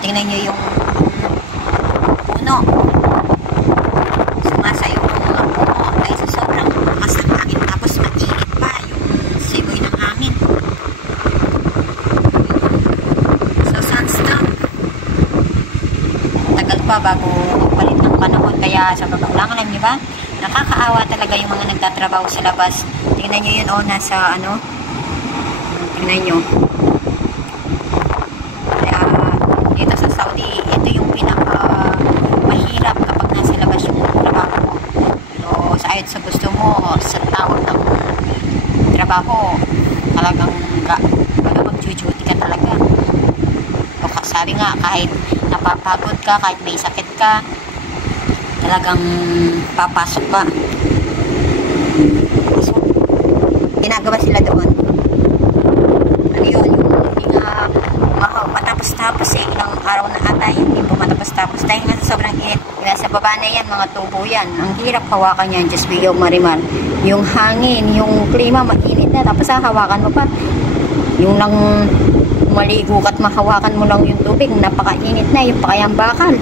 tingnan nyo yung puno. Sumasayaw ang mga puno dahil sa sobrang lakas ng hangin. Tapos mainit pa yung siboy ng hangin. So, sunstone. Tagal pa bago magpalit ng panahon. Kaya sa baba lang, alam nyo ba? Nakakaawa talaga yung mga nagtatrabaho sa labas. Tingnan nyo yun, nasa ano. Tingnan nyo. Kaya dito sa Saudi, ito yung mahirap kapag nasa labas yung trabaho mo. Pero sa ayot sa gusto mo, sa tawag ng trabaho, talagang mag-duty ka talaga. O, sabi nga, kahit napapagod ka, kahit may sakit ka, talagang papasok ka. So, ginagawa sila doon. Ano yun? Hindi nga matapos-tapos eh. Ilang araw na ata yun. Hindi po matapos-tapos. Dahil nga sa sobrang init. Sa baba na yan, mga tubo yan. Ang hirap hawakan yan. Just bigyaw marimar. Yung hangin, yung klima, mainit na. Tapos hawakan mo pa. Yung lang maligo ka't mahawakan mo lang yung tubig. Napakainit na. Yung pakayang bakal.